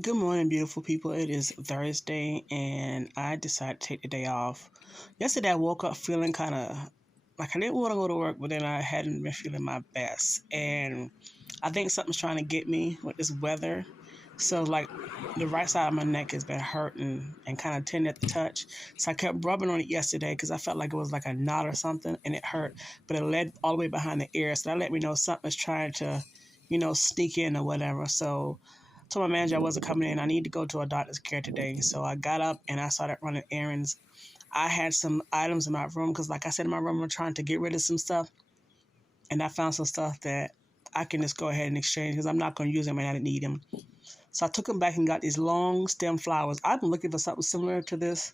Good morning, beautiful people. It is Thursday, and I decided to take the day off. Yesterday, I woke up feeling kind of like I didn't want to go to work, but then I hadn't been feeling my best. And I think something's trying to get me with this weather. So, like, the right side of my neck has been hurting and kind of tender at the touch. So, I kept rubbing on it yesterday because I felt like it was like a knot or something, and it hurt. But it led all the way behind the ear. So, that let me know something's trying to, sneak in or whatever. So, told my manager I wasn't coming in. I need to go to a doctor's care today. So I got up and I started running errands. I had some items in my room because, like I said, in my room, I'm trying to get rid of some stuff. And I found some stuff that I can just go ahead and exchange because I'm not going to use them and I didn't need them. So I took them back and got these long stem flowers. I've been looking for something similar to this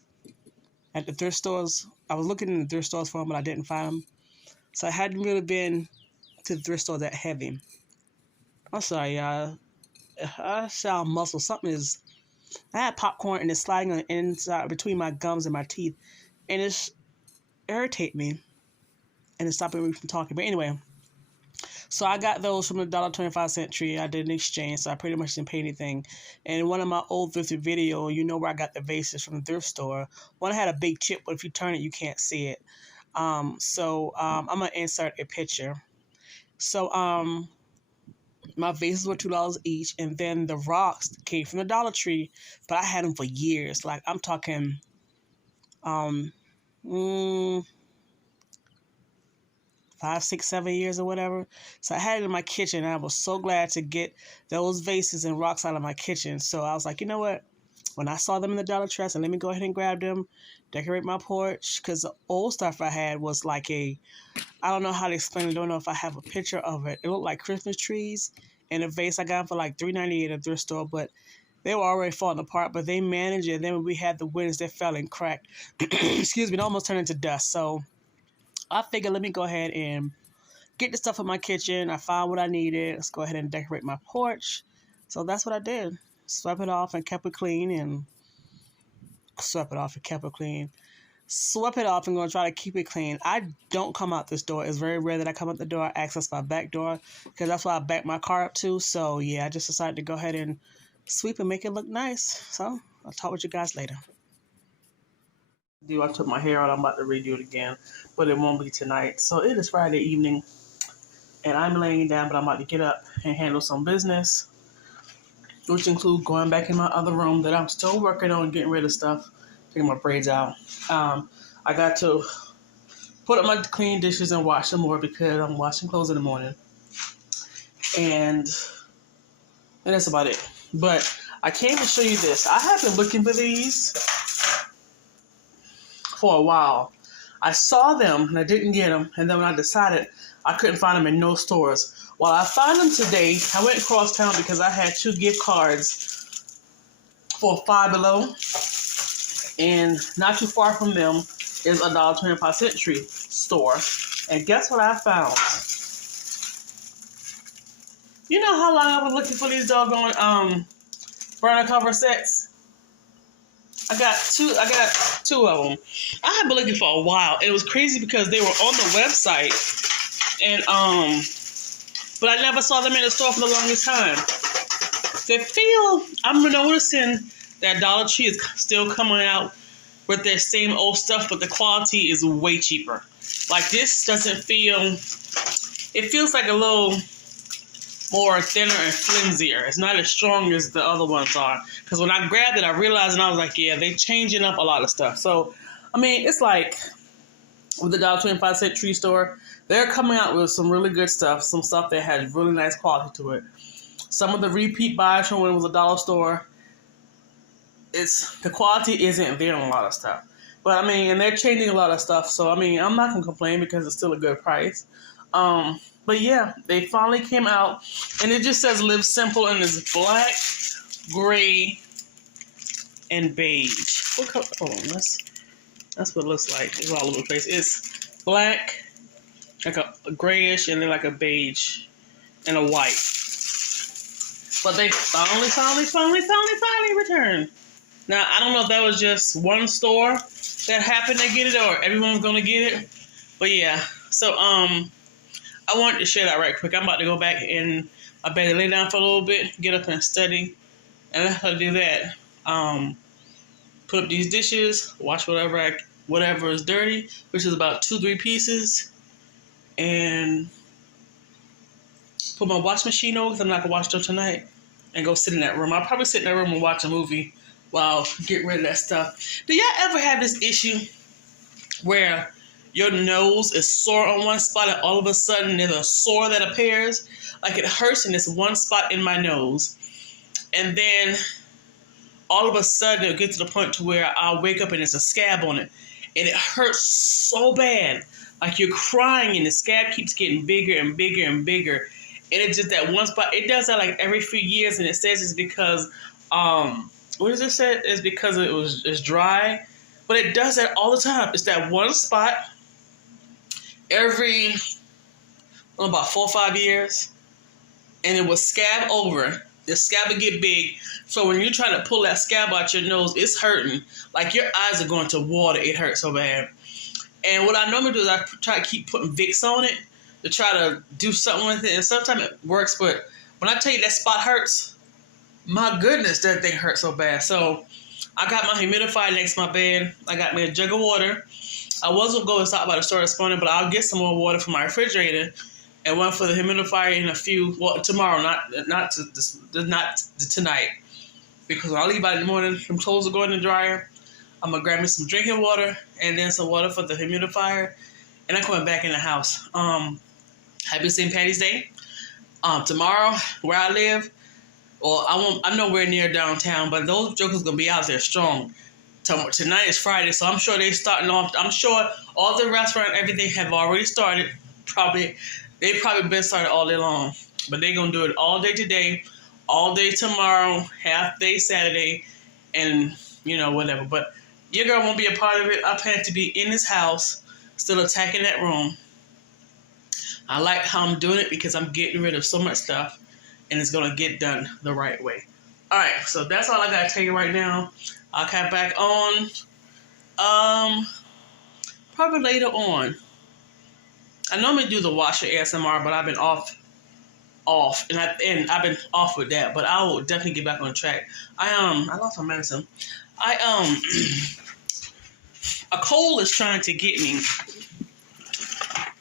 at the thrift stores. I was looking in the thrift stores for them, but I didn't find them. So I hadn't really been to the thrift store that heavy. I'm sorry, y'all. I sound muscle. Something is. I had popcorn and it's sliding on the inside between my gums and my teeth, and it's irritate me and it's stopping me from talking. But anyway, so I got those from the $1.25 tree. I did an exchange, so I pretty much didn't pay anything. And in one of my old thrifted video, you know where I got the vases from the thrift store. One had a big chip, but if you turn it, you can't see it. I'm gonna insert a picture. So my vases were $2 each, and then the rocks came from the Dollar Tree, but I had them for years. Like I'm talking, um, mm, 5, 6, 7 years or whatever. So I had it in my kitchen, and I was so glad to get those vases and rocks out of my kitchen. So I was like, you know what? When I saw them in the Dollar Tree, I said, let me go ahead and grab them, decorate my porch. Because the old stuff I had was like I don't know how to explain it. I don't know if I have a picture of it. It looked like Christmas trees in a vase. I got them for like $3.98 at a thrift store, but they were already falling apart. But they managed it. Then when we had the winds, they fell and cracked. Excuse me, it almost turned into dust. So I figured, let me go ahead and get the stuff in my kitchen. I found what I needed. Let's go ahead and decorate my porch. So that's what I did. Swept it off and kept it clean, and swept it off and kept it clean. Swept it off and going to try to keep it clean. I don't come out this door. It's very rare that I come out the door. I access my back door because that's why I back my car up to. So yeah, I just decided to go ahead and sweep and make it look nice. So I'll talk with you guys later. I took my hair out. I'm about to redo it again, but it won't be tonight. So it is Friday evening, and I'm laying down, but I'm about to get up and handle some business, which include going back in my other room that I'm still working on getting rid of stuff, taking my braids out. I got to put up my clean dishes and wash them more because I'm washing clothes in the morning. And that's about it. But I came to show you this. I have been looking for these for a while. I saw them and I didn't get them. And then when I decided I couldn't find them in no stores. Well, I found them today. I went across town because I had 2 gift cards for Five Below. And not too far from them is a $1.25 tree store. And guess what I found? You know how long I've been looking for these doggone burner cover sets? I got two of them. I have been looking for a while. It was crazy because they were on the website, and but I never saw them in the store for the longest time. I'm noticing that Dollar Tree is still coming out with their same old stuff, but the quality is way cheaper. Like this doesn't feel. It feels like a little more thinner and flimsier. It's not as strong as the other ones are. Because when I grabbed it, I realized, and I was like, yeah, they're changing up a lot of stuff. So, I mean, it's like with the $1.25 tree store, they're coming out with some really good stuff. Some stuff that has really nice quality to it. Some of the repeat buys from when it was a dollar store, the quality isn't there on a lot of stuff. But, I mean, and they're changing a lot of stuff. So, I mean, I'm not going to complain because it's still a good price. But yeah, they finally came out, and it just says "Live Simple" and it's black, gray, and beige. What color? Oh, that's what it looks like. It's all over the place. It's black, like a grayish, and then like a beige, and a white. But they finally returned. Now I don't know if that was just one store that happened to get it, or everyone's gonna get it. But yeah, so I wanted to share that right quick. I'm about to go back in my bed and lay down for a little bit, get up and study, And after I do that, put up these dishes, wash whatever is dirty, which is about 2-3 pieces, and put my washing machine on because I'm not gonna wash them tonight, and go sit in that room. I'll probably sit in that room and watch a movie while getting rid of that stuff. Do y'all ever have this issue where your nose is sore on one spot and all of a sudden there's a sore that appears? Like it hurts in this one spot in my nose, and then all of a sudden it'll get to the point to where I'll wake up and there's a scab on it, and it hurts so bad. Like you're crying and the scab keeps getting bigger and bigger and bigger. And it's just that one spot. It does that like every few years, and it says it's because, what does it say? It's because it's dry. But it does that all the time. It's that one spot every, about 4 or 5 years. And it will scab over. The scab will get big. So when you're trying to pull that scab out your nose, it's hurting. Like your eyes are going to water. It hurts so bad. And what I normally do is I try to keep putting Vicks on it to try to do something with it. And sometimes it works. But when I tell you that spot hurts, my goodness, that thing hurts so bad. So I got my humidifier next to my bed. I got me a jug of water. I wasn't going to stop by the store this morning, but I'll get some more water from my refrigerator and one for the humidifier in a few. Well, tomorrow, not tonight, because when I leave out in the morning, some clothes will go in the dryer. I'm gonna grab me some drinking water and then some water for the humidifier, and I'm coming back in the house. Happy St. Patty's Day. Tomorrow, where I live, I'm nowhere near downtown, but those jokers gonna be out there strong. Tonight is Friday, so I'm sure they're starting off. I'm sure all the restaurants, everything have already started. They've probably been started all day long, but they're gonna do it all day today, all day tomorrow, half day Saturday, and whatever. But your girl won't be a part of it. I plan to be in this house, still attacking that room. I like how I'm doing it because I'm getting rid of so much stuff, and it's gonna get done the right way. All right, so that's all I gotta tell you right now. I'll come back on, probably later on. I normally do the washer ASMR, but I've been off, and I've been off with that. But I will definitely get back on track. I lost my medicine. A cold is trying to get me,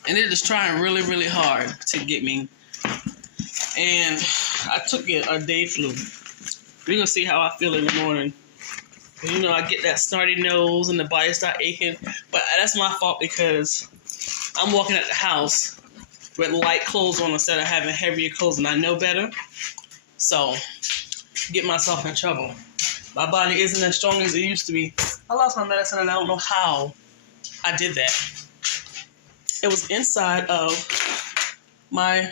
and it is trying really, really hard to get me. And I took a day flu. We're gonna see how I feel in the morning. I get that snotty nose and the body start aching, but that's my fault because I'm walking out the house with light clothes on instead of having heavier clothes, and I know better. So, get myself in trouble. My body isn't as strong as it used to be. I lost my medicine, and I don't know how I did that. It was inside of my,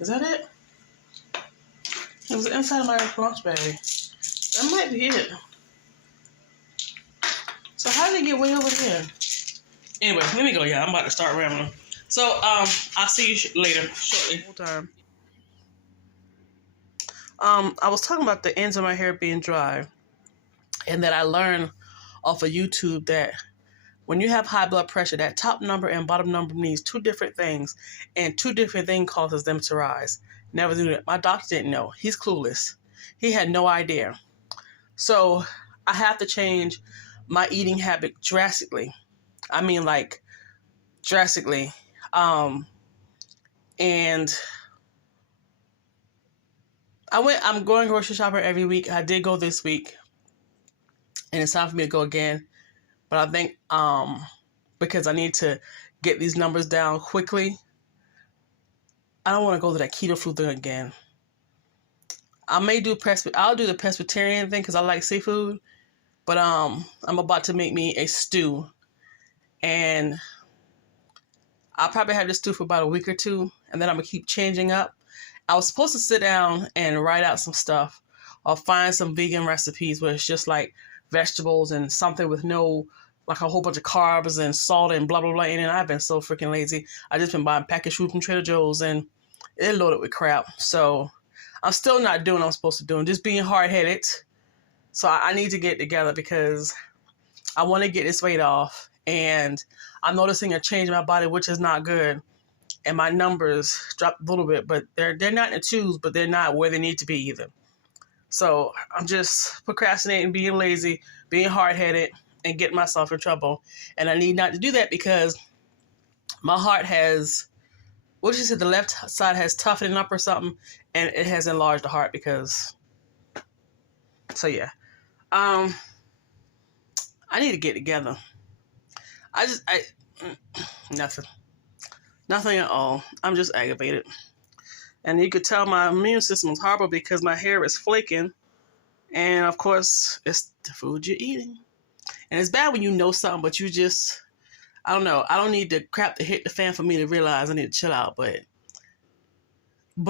is that it? It was inside of my lunch bag. That might be it. So how did it get way over there? Anyway, let me go, y'all. I'm about to start rambling. So, I'll see you later, shortly. Time. I was talking about the ends of my hair being dry, and that I learned off of YouTube that when you have high blood pressure, that top number and bottom number means two different things, and two different things causes them to rise. Never knew that. My doctor didn't know. He's clueless. He had no idea. So I have to change my eating habit drastically. I mean, like, drastically. And I'm going grocery shopping every week. I did go this week, and it's time for me to go again. But I think because I need to get these numbers down quickly, I don't want to go to that keto food thing again. I'll do the pescatarian thing because I like seafood. But I'm about to make me a stew, and I'll probably have this stew for about a week or two, and then I'm gonna keep changing up. I was supposed to sit down and write out some stuff, or find some vegan recipes where it's just like vegetables and something with no, like a whole bunch of carbs and salt and blah, blah, blah. And I've been so freaking lazy. I just been buying packaged food from Trader Joe's, and it's loaded with crap. So I'm still not doing what I'm supposed to do. I'm just being hard-headed. So I need to get it together because I want to get this weight off. And I'm noticing a change in my body, which is not good. and my numbers dropped a little bit, but they're not in the twos, but they're not where they need to be either. So I'm just procrastinating, being lazy, being hard-headed, and getting myself in trouble. And I need not to do that because my heart has, what did you say, the left side has toughened up or something, and it has enlarged the heart because, so yeah. I need to get together. Nothing at all. I'm just aggravated. And you could tell my immune system is horrible because my hair is flaking. And of course, it's the food you're eating. And it's bad when you know something, but you just, I don't know. I don't need the crap to hit the fan for me to realize I need to chill out, but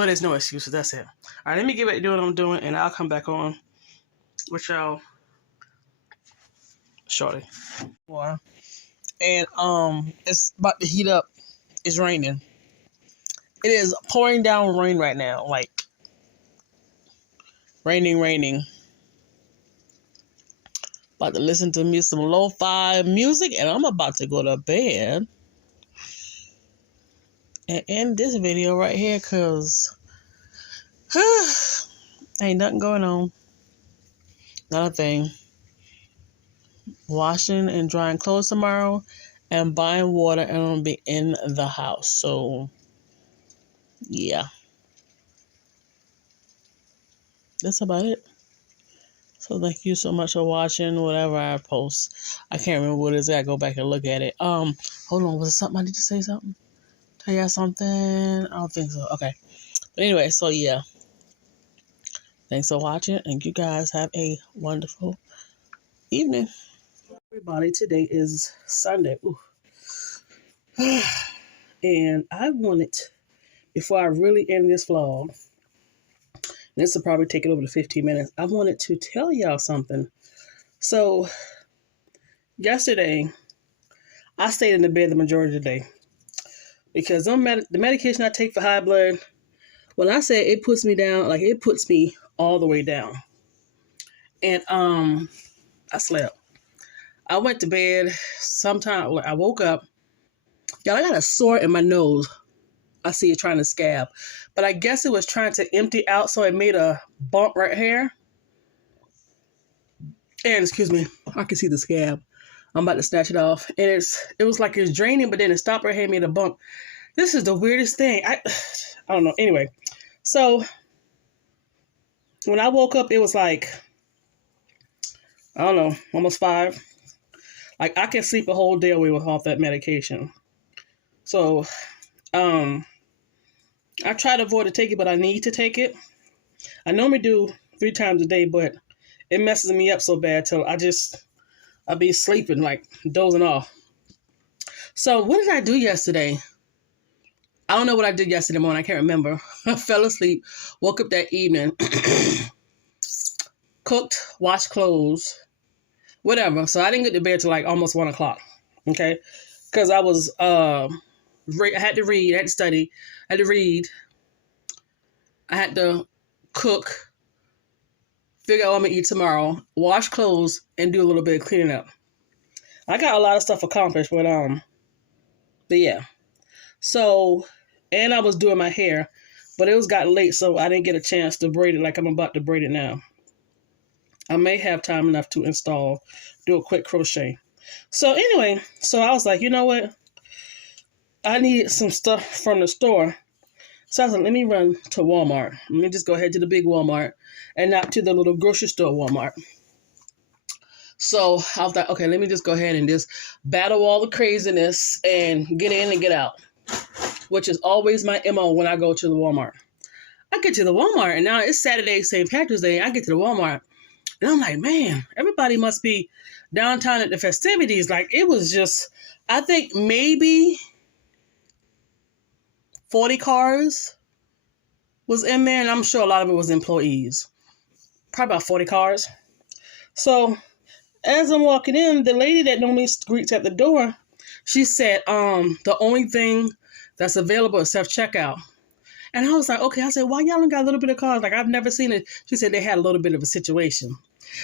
it's no excuses. That's it. All right, let me get back to doing what I'm doing, and I'll come back on with y'all shortly. Wow. And it's about to heat up. It's raining. It is pouring down rain right now, like raining. About to listen to me some lo-fi music, and I'm about to go to bed and end this video right here, cause ain't nothing going on. Not a thing. Washing and drying clothes tomorrow, and buying water, and I'm gonna be in the house. So yeah, that's about it. So thank you so much for watching whatever I post. I can't remember what it is. I gotta go back and look at it. Hold on, was it something I need to say something? Tell you something? I don't think so. Okay. But anyway, so yeah. Thanks for watching, and you guys have a wonderful evening. Everybody, today is Sunday. Ooh. And I wanted, before I really end this vlog, this will probably take it over to 15 minutes. I wanted to tell y'all something. So, yesterday, I stayed in the bed the majority of the day. Because the medication I take for high blood, when I say it puts me down, like it puts me all the way down. And I slept. I went to bed sometime. I woke up. Y'all, I got a sore in my nose. I see it trying to scab. But I guess it was trying to empty out, so it made a bump right here. And excuse me, I can see the scab. I'm about to snatch it off. And it was like it's draining, but then it stopped right here and made a bump. This is the weirdest thing. I don't know. Anyway, so when I woke up, it was like, I don't know, almost 5. Like, I can sleep a whole day away with off that medication. So, I try to avoid to take it, but I need to take it. I normally do 3 times a day, but it messes me up so bad till I'll be sleeping, like dozing off. So what did I do yesterday? I don't know what I did yesterday morning. I can't remember. I fell asleep, woke up that evening, cooked, washed clothes, whatever. So I didn't get to bed till like almost 1 o'clock. Okay. Because I was, I had to read, I had to study, I had to read, I had to cook, figure out what I'm going to eat tomorrow, wash clothes, and do a little bit of cleaning up. I got a lot of stuff accomplished, but yeah. So, and I was doing my hair, but it got late, so I didn't get a chance to braid it like I'm about to braid it now. I may have time enough to do a quick crochet. So anyway, so I was like, you know what? I needed some stuff from the store. So I was like, let me run to Walmart. Let me just go ahead to the big Walmart and not to the little grocery store Walmart. So I was like, okay, let me just go ahead and just battle all the craziness and get in and get out, which is always my MO when I go to the Walmart. I get to the Walmart, and now it's Saturday, St. Patrick's Day. I get to the Walmart, and I'm like, man, everybody must be downtown at the festivities. Like, it was just, I think maybe 40 cars was in there, and I'm sure a lot of it was employees. Probably about 40 cars. So as I'm walking in, the lady that normally greets at the door, she said, the only thing that's available is self-checkout. And I was like, okay. I said, why y'all got a little bit of cars? Like, I've never seen it. She said they had a little bit of a situation.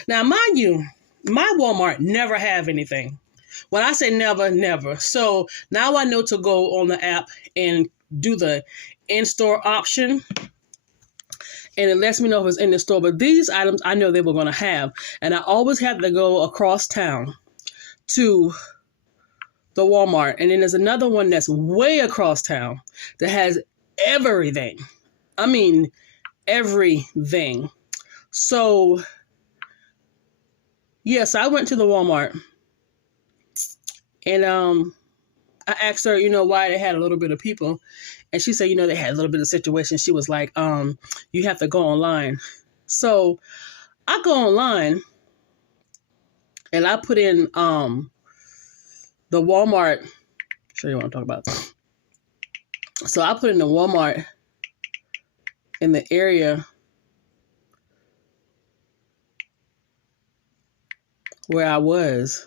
Now, mind you, my Walmart never have anything. When I say never, never. So now I know to go on the app and do the in-store option, and it lets me know if it's in the store. But these items I know they were going to have, and I always had to go across town to the Walmart. And then there's another one that's way across town that has everything. I mean, everything. So, yes, I went to the Walmart, and I asked her, why they had a little bit of people. And she said, they had a little bit of situation. She was like, you have to go online. So I go online and I put in the Walmart. Show you what I'm talking about. So I put in the Walmart in the area where I was.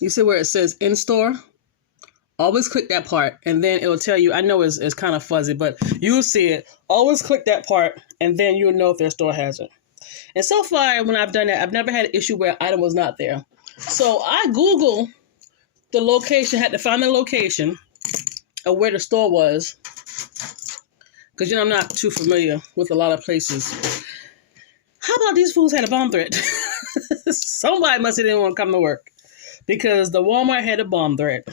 You see where it says in-store? Always click that part, and then it will tell you. I know it's kind of fuzzy, but you'll see it. Always click that part, and then you'll know if their store has it. And so far, when I've done that, I've never had an issue where an item was not there. So I Googled the location, had to find the location of where the store was, because, I'm not too familiar with a lot of places. How about these fools had a bomb threat? Somebody must have didn't want to come to work, because the Walmart had a bomb threat.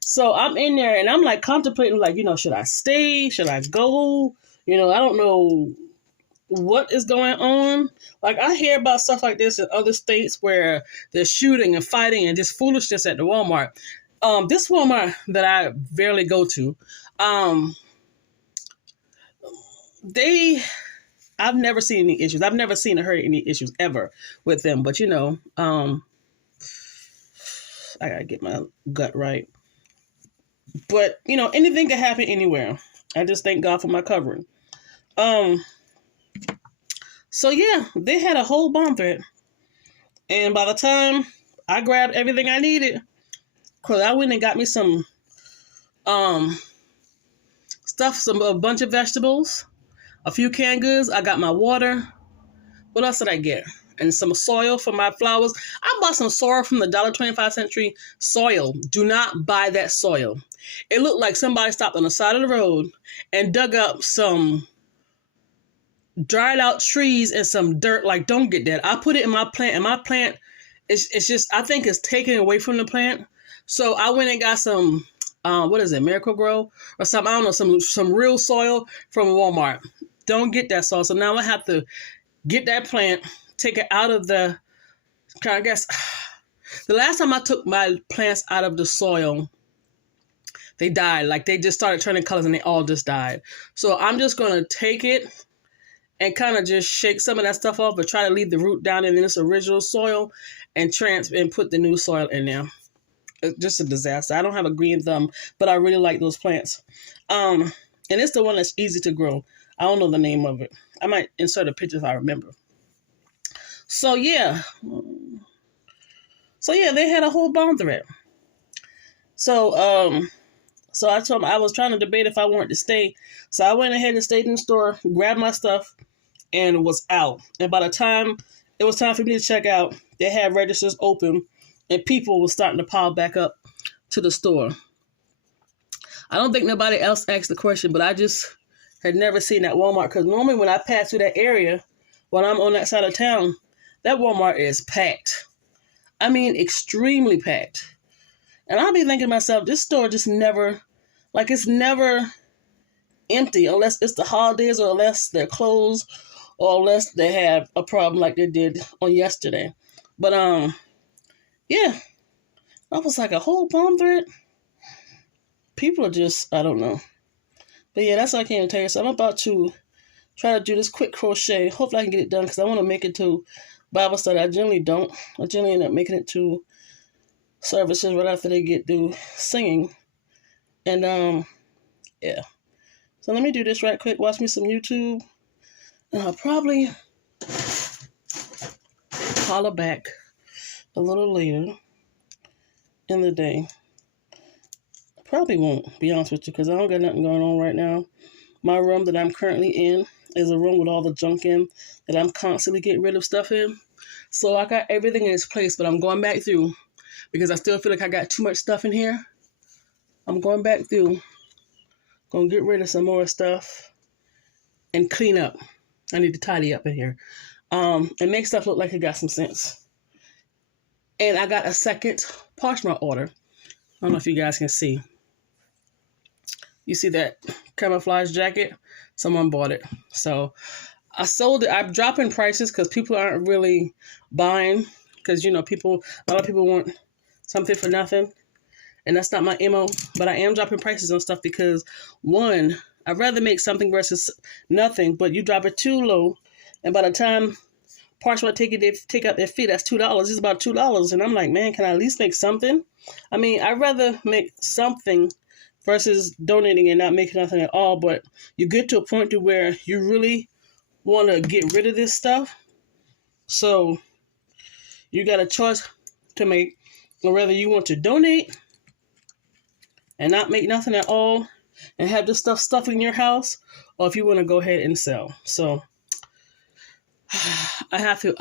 So I'm in there and I'm like contemplating, like, should I stay? Should I go? I don't know what is going on. Like, I hear about stuff like this in other states where there's shooting and fighting and just foolishness at the Walmart. This Walmart that I rarely go to, I've never seen any issues. I've never seen or heard any issues ever with them. But, I gotta get my gut right. But, anything can happen anywhere. I just thank God for my covering. So, yeah, they had a whole bomb threat. And by the time I grabbed everything I needed, because I went and got me some stuff, a bunch of vegetables, a few canned goods. I got my water. What else did I get? And some soil for my flowers. I bought some soil from the $1.25 tree. Soil. Do not buy that soil. It looked like somebody stopped on the side of the road and dug up some dried out trees and some dirt. like, don't get that. I put it in my plant, and my plant, it's just, I think it's taken away from the plant. So I went and got some, what is it, Miracle Grow or something? I don't know, some real soil from Walmart. Don't get that soil. So now I have to get that plant, take it out of the, I guess, the last time I took my plants out of the soil, they died. Like, they just started turning colors and they all just died. So I'm just going to take it and kind of just shake some of that stuff off, but try to leave the root down in this original soil and put the new soil in there. It's just a disaster. I don't have a green thumb, but I really like those plants. And it's the one that's easy to grow. I don't know the name of it. I might insert a picture if I remember. So yeah, they had a whole bomb threat. So I told them, I was trying to debate if I wanted to stay. So I went ahead and stayed in the store, grabbed my stuff, and was out. And by the time it was time for me to check out, they had registers open, and people were starting to pile back up to the store. I don't think nobody else asked the question, but I just had never seen that Walmart, because normally when I pass through that area, when I'm on that side of town, that Walmart is packed. I mean, extremely packed. And I'll be thinking to myself, this store just never, like, it's never empty unless it's the holidays, or unless they're closed, or unless they have a problem like they did on yesterday. But, yeah, that was like a whole bomb threat. People are just, I don't know. But yeah, that's what I came to tell you. So I'm about to try to do this quick crochet. Hopefully I can get it done, because I want to make it to Bible study. I generally don't. I generally end up making it to services right after they get through singing. And, yeah. So let me do this right quick. Watch me some YouTube. And I'll probably holler back a little later in the day. Probably won't, be honest with you, because I don't got nothing going on right now. My room that I'm currently in is a room with all the junk in that I'm constantly getting rid of stuff in. So I got everything in its place, but I'm going back through because I still feel like I got too much stuff in here. I'm going back through, gonna get rid of some more stuff and clean up. I need to tidy up in here. And make stuff look like it got some sense. And I got a second Poshmark order. I don't know if you guys can see. You see that camouflage jacket? Someone bought it. So I sold it. I'm dropping prices because people aren't really buying. Because, a lot of people want something for nothing. And that's not my MO. But I am dropping prices on stuff because, one, I'd rather make something versus nothing. But you drop it too low. And by the time Poshmark take out their fee, that's $2. It's about $2. And I'm like, man, can I at least make something? I mean, I'd rather make something versus donating and not making nothing at all. But you get to a point to where you really want to get rid of this stuff. So you got a choice to make, whether you want to donate and not make nothing at all and have this stuff stuffed in your house, or if you want to go ahead and sell. So I have to,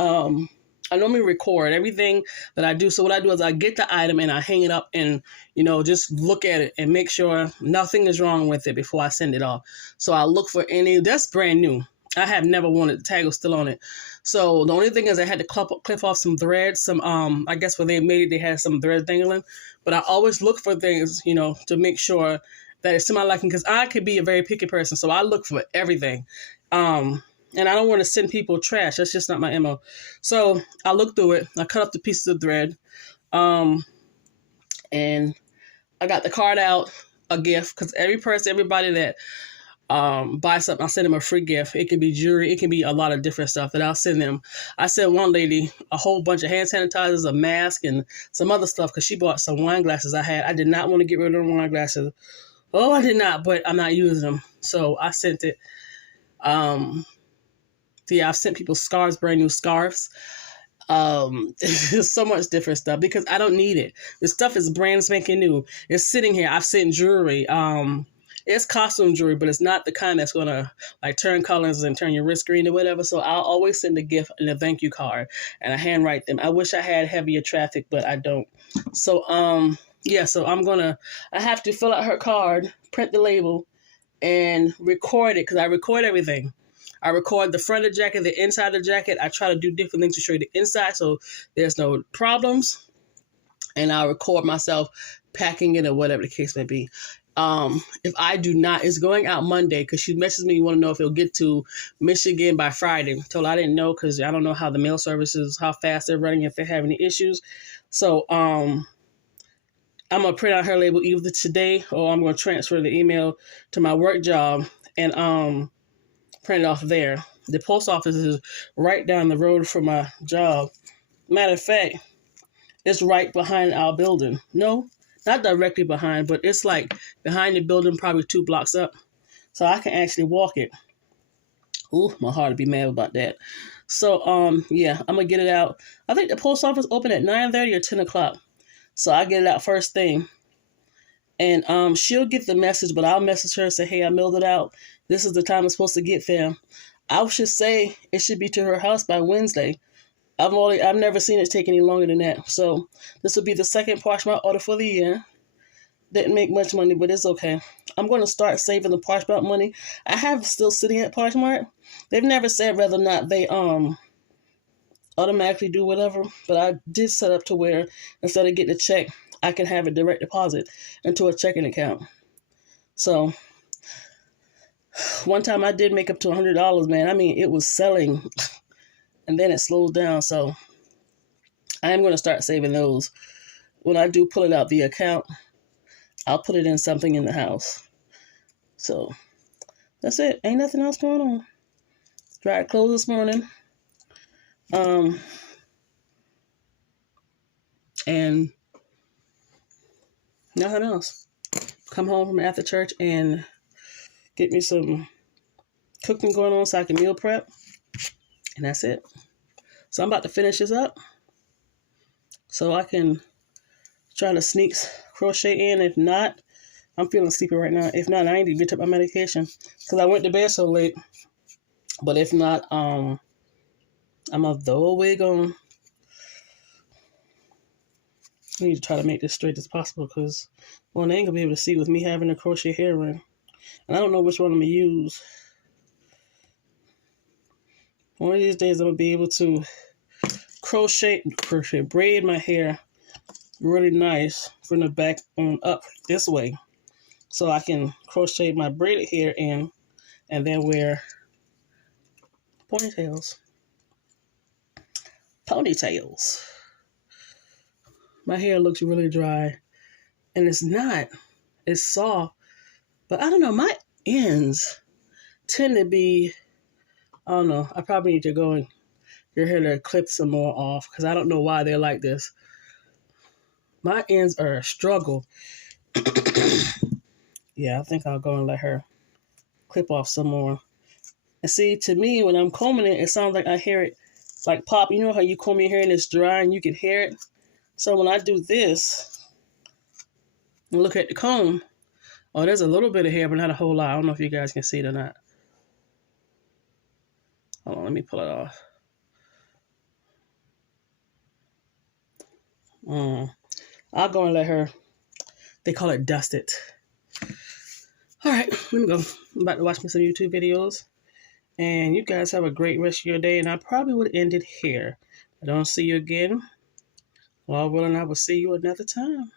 I normally record everything that I do. So what I do is I get the item and I hang it up and, just look at it and make sure nothing is wrong with it before I send it off. So I look for that's brand new. I have never worn it. The tag was still on it. So the only thing is I had to clip off some threads. I guess where they made it, they had some threads dangling. But I always look for things, to make sure that it's to my liking, because I could be a very picky person. So I look for everything. And I don't want to send people trash. That's just not my MO. So I look through it. I cut up the pieces of thread. And I got the card out, a gift, because everybody that buys something, I'll send them a free gift. It can be jewelry. It can be a lot of different stuff that I'll send them. I sent one lady a whole bunch of hand sanitizers, a mask, and some other stuff because she bought some wine glasses I had. I did not want to get rid of the wine glasses. Oh, I did not, but I'm not using them. So I sent it. Yeah, I've sent people scarves, brand new scarves. There's so much different stuff because I don't need it. This stuff is brand spanking new. It's sitting here. I've sent jewelry. It's costume jewelry, but it's not the kind that's gonna like turn colors and turn your wrist green or whatever. So I'll always send a gift and a thank you card, and I handwrite them. I wish I had heavier traffic, but I don't. So yeah. So I have to fill out her card, print the label, and record it because I record everything. I record the front of the jacket, the inside of the jacket. I try to do different things to show you the inside so there's no problems. And I'll record myself packing it or whatever the case may be. If I do not, it's going out Monday because she messaged me, you want to know if it'll get to Michigan by Friday. Told I didn't know because I don't know how the mail services, how fast they're running, if they have any issues. So I'm going to print out her label either today or I'm going to transfer the email to my work job and print it off there. The post office is right down the road from my job. Matter of fact, it's right behind our building. No, not directly behind, but it's like behind the building, probably 2 blocks up. So I can actually walk it. Ooh, my heart would be mad about that. So, yeah, I'm going to get it out. I think the post office open at 9:30 or 10 o'clock. So I get it out first thing. And she'll get the message, but I'll message her and say, hey, I mailed it out. This is the time it's supposed to get there. I should say it should be to her house by Wednesday. I've never seen it take any longer than that. So this will be the second Poshmark order for the year. Didn't make much money, but it's okay. I'm going to start saving the Poshmark money. I have still sitting at Poshmark. They've never said whether or not they automatically do whatever, but I did set up to where instead of getting a check, I can have a direct deposit into a checking account. So one time I did make up to $100, man. I mean, it was selling and then it slowed down. So I am going to start saving those. When I do pull it out the account, I'll put it in something in the house. So that's it. Ain't nothing else going on. Dried clothes this morning. And nothing else. Come home from after church and get me some cooking going on so I can meal prep. And that's it. So I'm about to finish this up so I can try to sneak crochet in. If not, I'm feeling sleepy right now. If not, I need to get up my medication because I went to bed so late. But if not, I'm going to throw a wig on I need to try to make this straight as possible because, well, they ain't gonna be able to see with me having a crochet hair ring. And I don't know which one I'm gonna use. One of these days I'm gonna be able to braid my hair really nice from the back on up this way. So I can crochet my braided hair in and then wear ponytails. Ponytails. My hair looks really dry. And it's not. It's soft. But I don't know, my ends tend to be, I don't know, I probably need to go and get her to clip some more off because I don't know why they're like this. My ends are a struggle. Yeah, I think I'll go and let her clip off some more. And see, to me, when I'm combing it, it sounds like I hear it like pop. You know how you comb your hair and it's dry and you can hear it? So when I do this and look at the comb, oh, there's a little bit of hair, but not a whole lot. I don't know if you guys can see it or not. Hold on, let me pull it off. I'll go and let her, they call it dust it. All right, let me go. I'm about to watch me some YouTube videos. And you guys have a great rest of your day. And I probably would end it here. I don't see you again. Lord willing, I will see you another time.